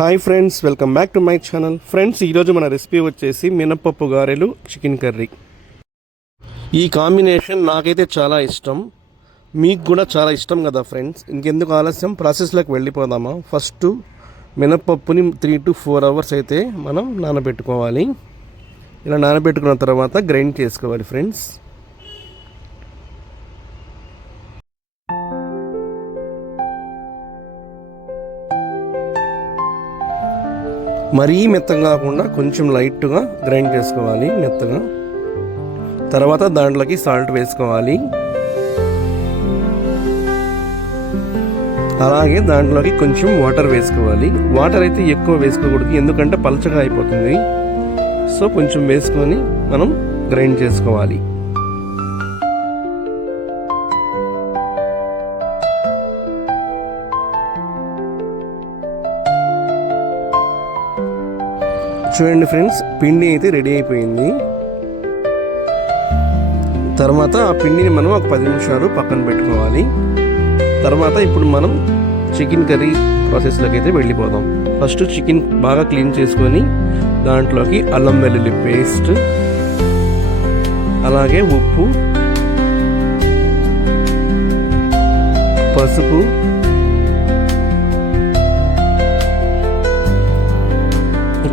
Hi friends, welcome back to my channel. Friends, ఈరోజు మన recipe వచ్చేసి మినప్పప్పు గారెలు చికెన్ కర్రీ. ఈ కాంబినేషన్ నాకైతే చాలా ఇష్టం, మీకు కూడా చాలా ఇష్టం కదా ఫ్రెండ్స్. ఇంకెందుకు ఆలస్యం, ప్రాసెస్లోకి వెళ్ళిపోదామా. ఫస్ట్ మినప్పప్పుని 3 to 4 hours అయితే మనం నానబెట్టుకోవాలి. ఇలా నానబెట్టుకున్న తర్వాత గ్రైండ్ చేసుకోవాలి ఫ్రెండ్స్. మరీ మెత్తగా కాకుండా కొంచెం లైట్గా గ్రైండ్ చేసుకోవాలి మెత్తగా. తర్వాత దాంట్లోకి సాల్ట్ వేసుకోవాలి. అలాగే దాంట్లోకి కొంచెం వాటర్ వేసుకోవాలి. వాటర్ అయితే ఎక్కువ వేసుకోకూడదు, ఎందుకంటే పలచగా అయిపోతుంది. సో కొంచెం వేసుకొని మనం గ్రైండ్ చేసుకోవాలి. చూడండి ఫ్రెండ్స్, పిండి అయితే రెడీ అయిపోయింది. తర్వాత ఆ పిండిని మనం ఒక 10 నిమిషాలు పక్కన పెట్టుకోవాలి. తర్వాత ఇప్పుడు మనం చికెన్ కర్రీ ప్రాసెస్లోకి అయితే వెళ్ళిపోదాం. ఫస్ట్ చికెన్ బాగా క్లీన్ చేసుకొని దాంట్లోకి అల్లం వెల్లుల్లి పేస్ట్, అలాగే ఉప్పు, పసుపు,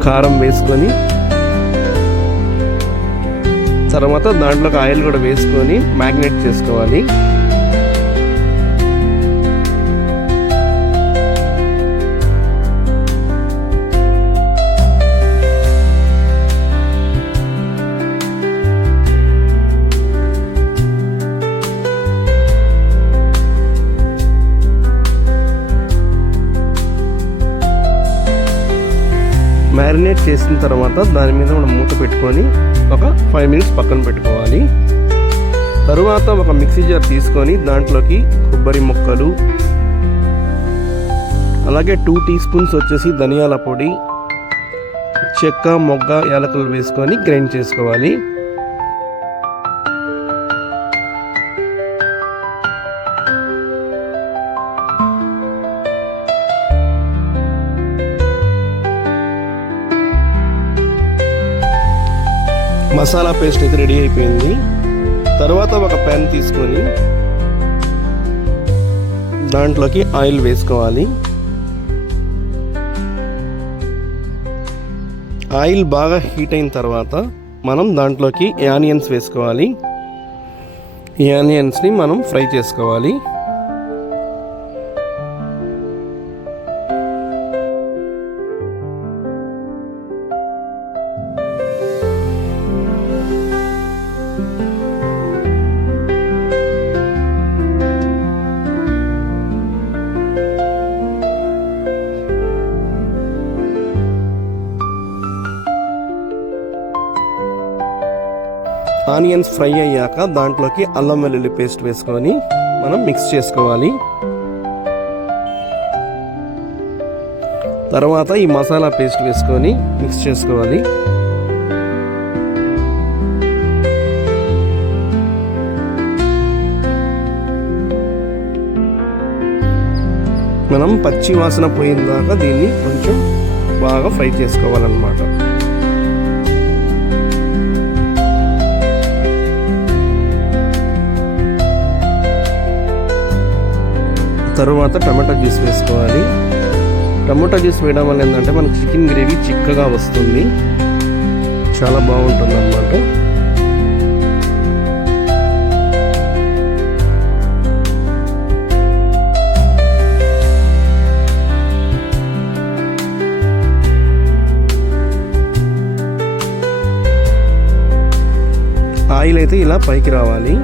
కారం వేసుకొని తర్వాత దాంట్లోకి ఆయిల్ కూడా వేసుకొని మ్యాగ్నేట్ చేసుకోవాలి. మ్యారినేట్ చేసిన తర్వాత దాని మీద మనం మూత పెట్టుకొని ఒక 5 minutes పక్కన పెట్టుకోవాలి. తరువాత ఒక మిక్సీ జార్ తీసుకొని దాంట్లోకి కొబ్బరి ముక్కలు, అలాగే 2 teaspoons వచ్చేసి ధనియాల పొడి, చెక్క, మొగ్గ, యాలకులు వేసుకొని గ్రైండ్ చేసుకోవాలి. మసాలా పేస్ట్ అయితే రెడీ అయిపోయింది. తర్వాత ఒక ప్యాన్ తీసుకొని దాంట్లోకి ఆయిల్ వేసుకోవాలి. ఆయిల్ బాగా హీట్ అయిన తర్వాత మనం దాంట్లోకి ఆనియన్స్ వేసుకోవాలి. ఈ ఆనియన్స్ని మనం ఫ్రై చేసుకోవాలి. ఆనియన్స్ ఫ్రై అయ్యాక దాంట్లోకి అల్లం వెల్లుల్లి పేస్ట్ వేసుకొని మనం మిక్స్ చేసుకోవాలి. తర్వాత ఈ మసాలా పేస్ట్ వేసుకొని మిక్స్ చేసుకోవాలి. మనం పచ్చి వాసన పోయిన దాకా దీన్ని కొంచెం బాగా ఫ్రై చేసుకోవాలన్నమాట. తరువాత టమాటా జ్యూస్ వేసుకోవాలి. టమాటా జ్యూస్ వేయడం వల్ల ఏంటంటే మనకు చికెన్ గ్రేవీ చిక్కగా వస్తుంది, చాలా బాగుంటుంది అన్నమాట. ఆయిల్ అయితే ఇలా పైకి రావాలి.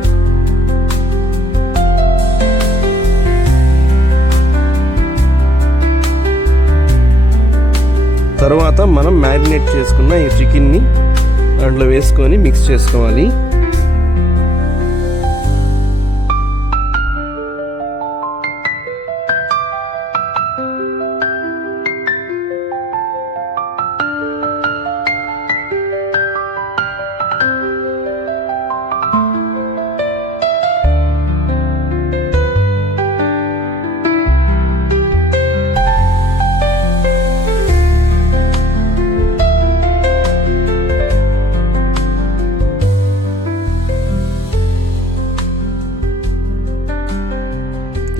తర్వాత మనం మ్యారినేట్ చేసుకున్న ఈ చికెన్ని దాంట్లో వేసుకొని మిక్స్ చేసుకోవాలి.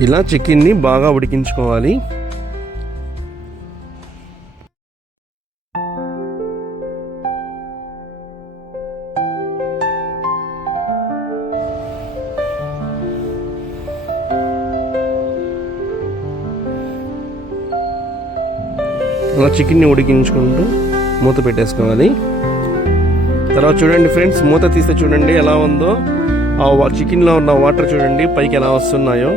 ఇలా చికెన్ని బాగా ఉడికించుకోవాలి. అలా చికెన్ని ఉడికించుకుంటూ మూత పెట్టేసుకోవాలి. తర్వాత చూడండి ఫ్రెండ్స్, మూత తీస్తే చూడండి ఎలా ఉందో. ఆ చికెన్లో ఉన్న వాటర్ చూడండి పైకి ఎలా వస్తున్నాయో.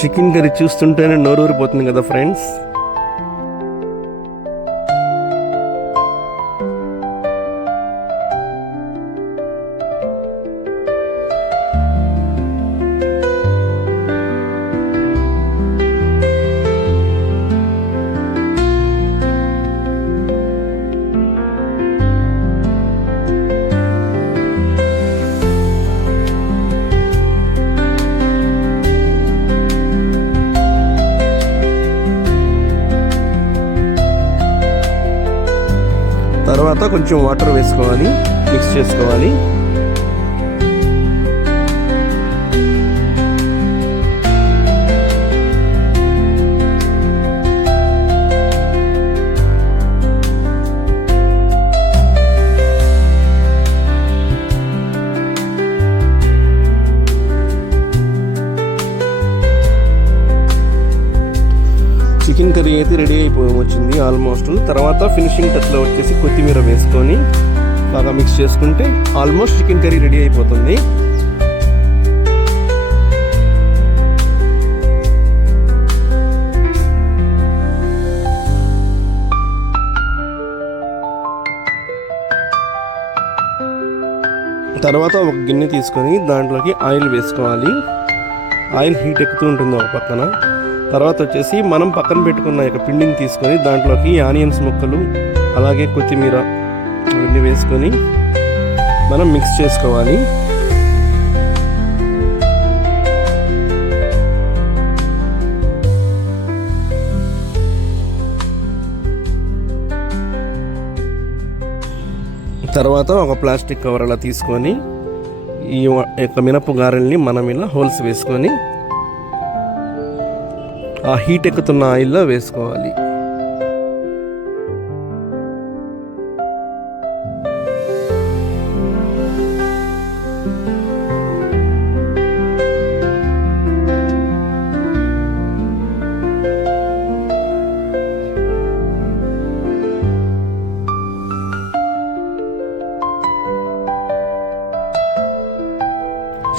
చికెన్ కర్రీ చూస్తుంటేనే నోరూరిపోతుంది కదా ఫ్రెండ్స్. తర్వాత కొంచెం వాటర్ వేసుకోవాలి, మిక్స్ చేసుకోవాలి. చికెన్ కర్రీ అయితే రెడీ వచ్చింది ఆల్మోస్ట్. తర్వాత ఫినిషింగ్ టచ్లో వచ్చేసి కొత్తిమీర వేసుకొని బాగా మిక్స్ చేసుకుంటే ఆల్మోస్ట్ చికెన్ కర్రీ రెడీ అయిపోతుంది. తర్వాత ఒక గిన్నె తీసుకొని దాంట్లోకి ఆయిల్ వేసుకోవాలి. ఆయిల్ హీట్ ఎక్కుతూ ఉంటుంది ఒక పక్కన. తర్వాత వచ్చేసి మనం పక్కన పెట్టుకున్న యొక్క పిండిని తీసుకొని దాంట్లోకి ఆనియన్స్ ముక్కలు అలాగే కొత్తిమీర ఇవన్నీ వేసుకొని మనం మిక్స్ చేసుకోవాలి. తర్వాత ఒక ప్లాస్టిక్ కవర్ అలా తీసుకొని ఈ యొక్క మినప గారెల్ని మనం ఇలా హోల్స్ వేసుకొని ఆ హీట్ ఎక్కుతున్న ఆయిల్లో వేసుకోవాలి.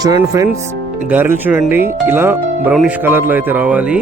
చూడండి ఫ్రెండ్స్, గారెలు చూడండి ఇలా బ్రౌనిష్ కలర్లో అయితే రావాలి.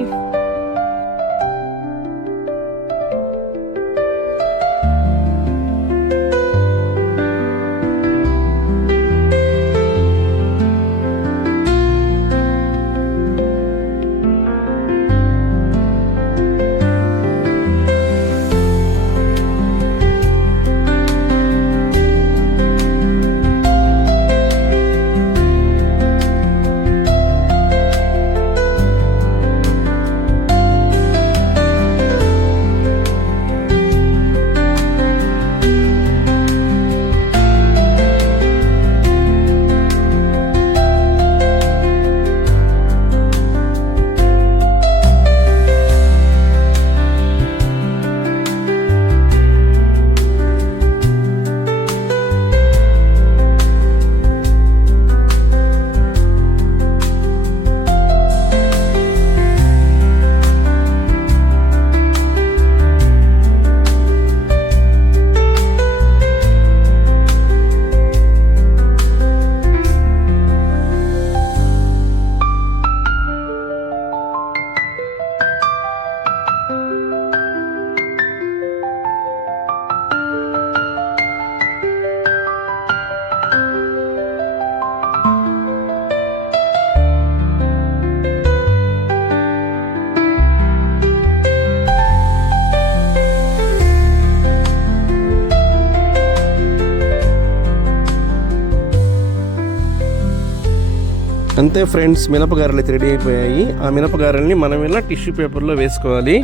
అంతే ఫ్రెండ్స్, మినపగారెలు అయితే రెడీ అయిపోయాయి. ఆ మినపగారెల్ని మనం ఇలా టిష్యూ పేపర్లో వేసుకోవాలి.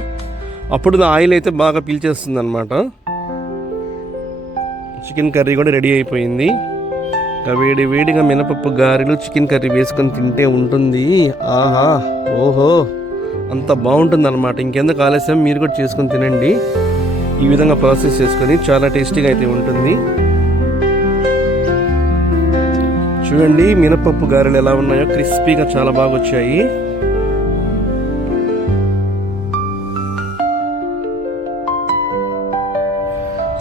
అప్పుడు ఆయిల్ అయితే బాగా పీల్చేస్తుంది అనమాట. చికెన్ కర్రీ కూడా రెడీ అయిపోయింది. వేడి వేడిగా మినపప్పు గారెలు చికెన్ కర్రీ వేసుకొని తింటే ఉంటుంది. ఆహా, ఓహో, అంత బాగుంటుంది అనమాట. ఇంకెందుకు ఆలస్యం, మీరు కూడా చేసుకొని తినండి. ఈ విధంగా ప్రాసెస్ చేసుకొని చాలా టేస్టీగా అయితే ఉంటుంది. చూడండి మినపప్పు గారెలు ఎలా ఉన్నాయో, క్రిస్పీగా చాలా బాగా వచ్చాయి.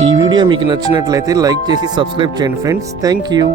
ఈ వీడియో మీకు నచ్చినట్లయితే లైక్ చేసి సబ్స్క్రైబ్ చేయండి ఫ్రెండ్స్. Thank you.